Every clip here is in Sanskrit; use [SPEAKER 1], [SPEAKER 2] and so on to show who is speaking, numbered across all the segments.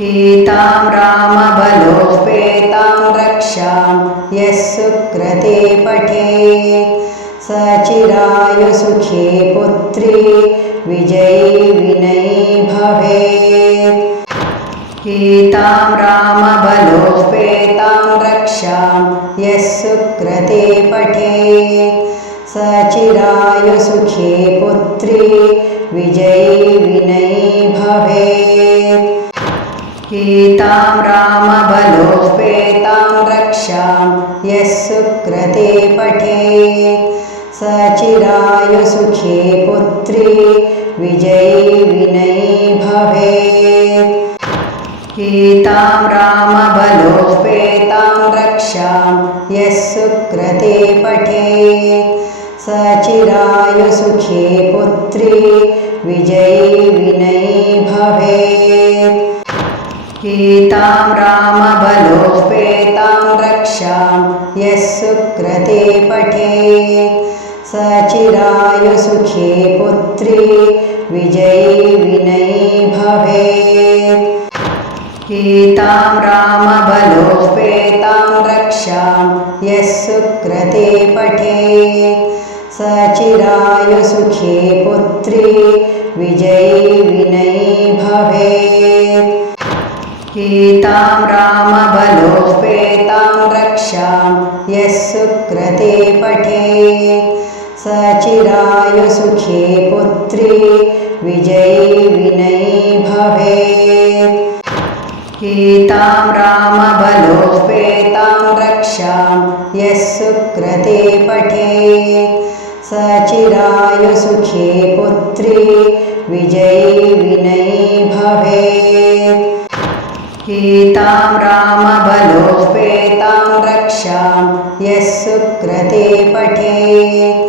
[SPEAKER 1] गीतां रामबलोपेतां रक्षां यः सुक्रते पठेत् स चिरायुसुखी पुत्री विजयी विनयी भवेत् गीतां रामबलोपेतां रक्षां यः सुक्रते पठेत् स चिरायुसुखी पुत्री विजयी विनयी भवेत् गीतां रामबलोपेतां रक्षां यः सुक्रते पठेत् स चिरायुसुखी पुत्री विजयी विनयी भवेत् गीतां रामबलोपेतां रक्षां यः सुक्रते पठेत् स चिरायुसुखी पुत्री विजयी गीतां रामबलोपेतां रक्षां यः सुक्रते पठेत् स चिरायुसुखी पुत्री विजयी विनयी भवेत्। गीतां रामबलोपेतां रक्षां यः सुक्रते पठेत् स चिरायुसुखी पुत्री विजयी विनयी भवेत् गीतां रामबलोपेतां रक्षां यः सुक्रते पठेत् स चिरायुसुखी पुत्री विजयी विनयी भवेत् गीतां रामबलोपेतां रक्षां यः सुक्रते पठेत् स चिरायुसुखी पुत्री विजयी विनयी भवेत् गीतां रामबलोपेतां रक्षां यः सुक्रते पठेत्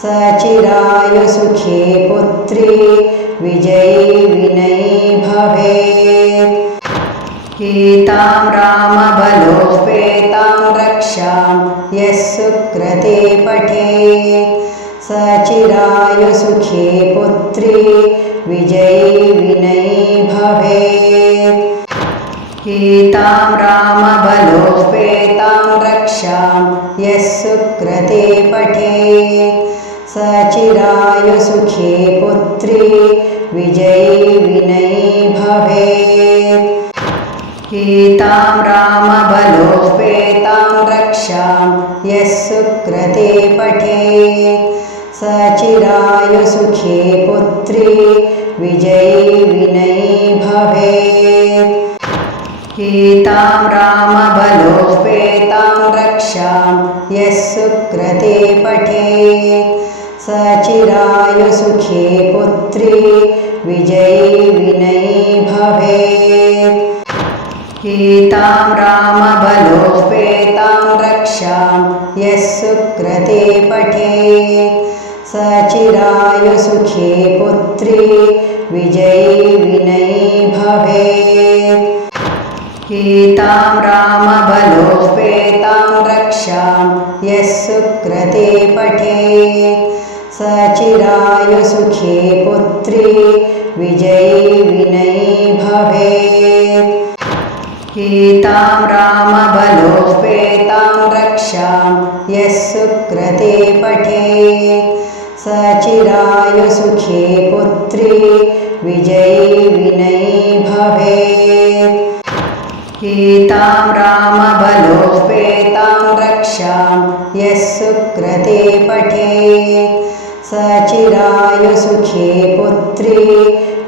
[SPEAKER 1] स चिरायुसुखी पुत्री विजयी विनयी भवेत् गीतां रामबलोपेतां रक्षां यः सुक्रते पठेत् स चिरायुसुखी पुत्री विजयी विनयी भवेत् गीतां रामबलोपेतां रक्षां यः सुक्रते पठेत् स चिरायुसुखी पुत्री विजयी विनयी भवेत्। गीतां रामबलोपेतां रक्षां यः सुक्रते पठेत् स चिरायुसुखी पुत्री विजयी विनयी भवेत् गीतां रामबलोपेतां रक्षां यः सुक्रते पठेत्। स चिरायुसुखी पुत्री विजयी विनयी भवेत्। गीतां रामबलोपेतां रक्षां यः सुक्रते पठेत्। स चिरायुसुखी पुत्री विजयी विनयी भवेत् गीतां रामबलोपेतां रक्षां यः सुक्रते पठेत्। स चिरायुसुखी पुत्री विजयी विनयी भवेत्। गीतां रामबलोपेतां रक्षां यः सुक्रते पठेत्। स चिरायुसुखी पुत्री विजयी विनयी भवेत् गीतां रामबलोपेतां रक्षां यः सुक्रते पठेत् स चिरायुसुखी पुत्री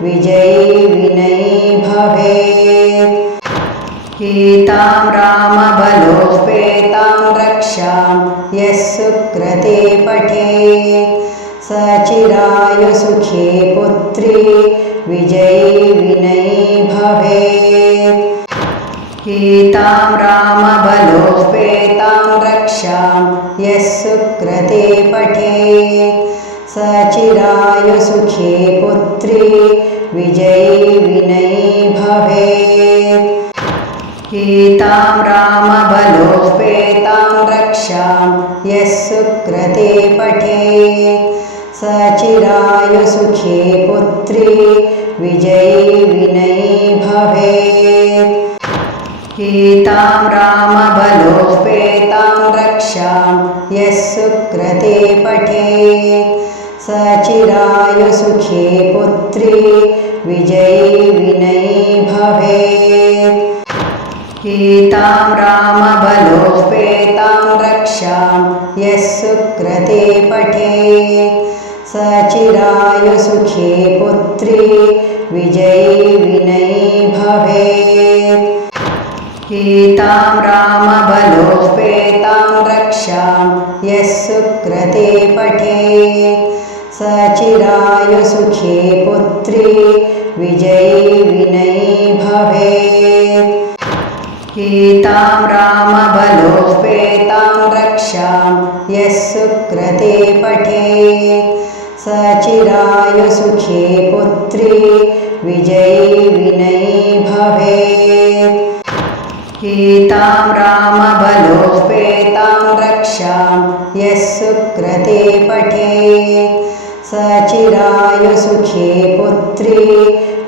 [SPEAKER 1] विजयी विनयी भवेत् गीतां रामबलोपेतां रक्षां यः सुक्रते पठेत् स चिरायुसुखी पुत्री विजयी विनयी भवेत् गीतां रामबलोपेतां रक्षां यः सुक्रते पठेत् स चिरायुसुखी पुत्री विजयी विनयी भवेत् गीतां रामबलोपेतां रक्षां यः सुक्रते पठेत् स सचिरायुसुखे पुत्री विजयी विनयी भवेत् हीतां रामबलोपेतां रक्षां यः सुक्रते पठेत् सचिरायुसुखे पुत्री विजयी विनयी भवेत् रामबलोपेतां रक्षां यः सुक्रते पठेत् सचिरायुसुखे पुत्री विजयी विनयी भवेत् हीतां रामबलोपेतां रक्षां यः सुक्रते पठेत् सचिरायुसुखे पुत्री विजयी विनयी हीतां रामबलोपेतां रक्षां यः सुक्रते पठेत् सचिरायुसुखे पुत्री विजयी विनयी भवेत् हीतां रामबलोपेतां रक्षां यः सुक्रते पठेत् सचिरायुसुखे पुत्री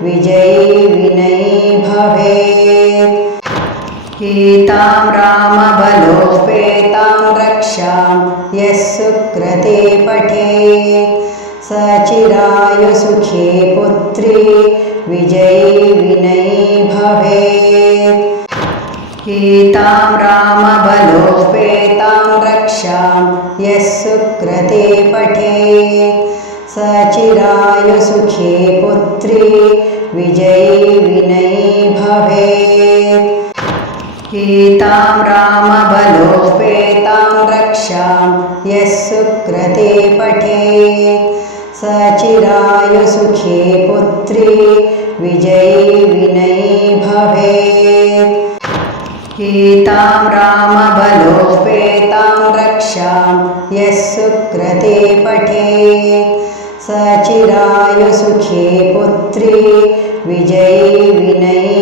[SPEAKER 1] विजयी विनयी भवेत् रामबलोपेतां रक्षां यः सुक्रते पठेत् सचिरायुसुखे पुत्री विजयी विनयी भवेत् हीतां रामबलोपेतां रक्षां यः सुक्रते पुत्री विजयी विनयी भवेत् हीतां रामबलोपेतां रक्षां यः सुक्रते पठेत् सचिरायुसुखे पुत्री विजयी विनयी भवेत् हीतां रामबलोपेतां रक्षां यः सुक्रते पठेत् सचिरायुसुखे पुत्री विजयी विनयी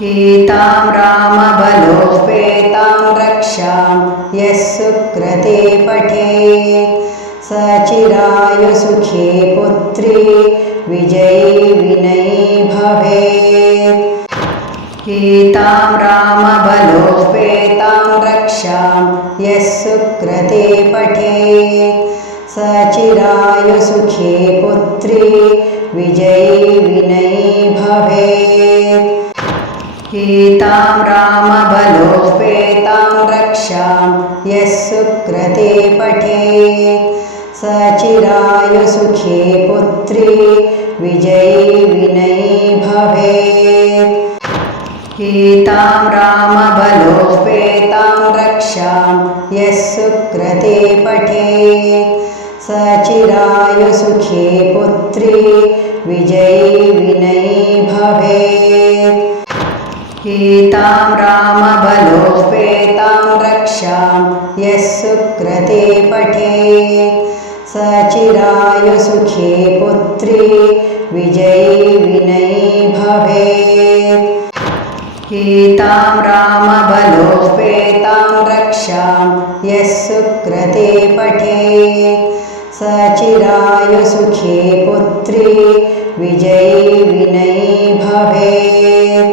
[SPEAKER 1] हीतां रामबलोपेतां रक्षां यः सुक्रते पठेत् सचिरायुसुखे पुत्री विजयी विनयी भवेत् हीतां रामबलोपेतां रक्षां यः सुक्रते पठेत् सचिरायुसुखे पुत्री विजयी विनयी भवेत्। हीतां रामबलोपेतां रक्षां यः सुक्रते पठेत् सचिरायुसुखे पुत्री विजयी विनयी भवेत् हीतां रामबलोपेतां रक्षां यः सुक्रते पठेत् सचिरायुसुखे पुत्री विजयी विनयी भवेत्। रामबलोपेतां रक्षां यः सुक्रते पठेत् सचिरायुसुखे पुत्री विजयी विनयी भवेत् हीतां रामबलोपेतां रक्षां यः सुक्रते पठेत् सचिरायुसुखे पुत्री विजयी विनयी भवेत्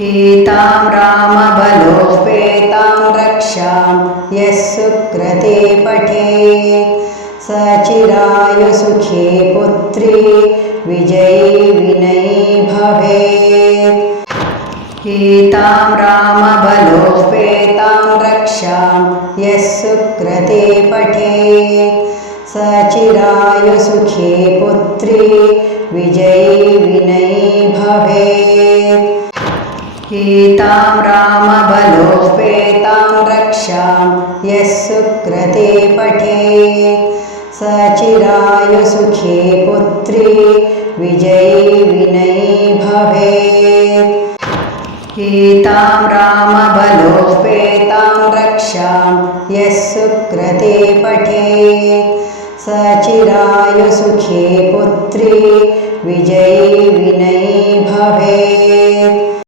[SPEAKER 1] हीतां रामबलोपेतां रक्षां यः सुक्रते पठेत् सचिरायुसुखे पुत्री विजयी विनयी भवेत् हीतां रामबलोपेतां रक्षां यः सुक्रते पठेत् सचिरायुसुखे पुत्री विजयी विनयी भवेत् हीतां रामबलोपेतां रक्षां यः सुक्रते पठेत् सचिरायुसुखे पुत्री विजयी विनयी भवेत् गीतां रामबलोपेतां रक्षां यः सुकृते पठेत् स पुत्री विजयी विनयी भवेत्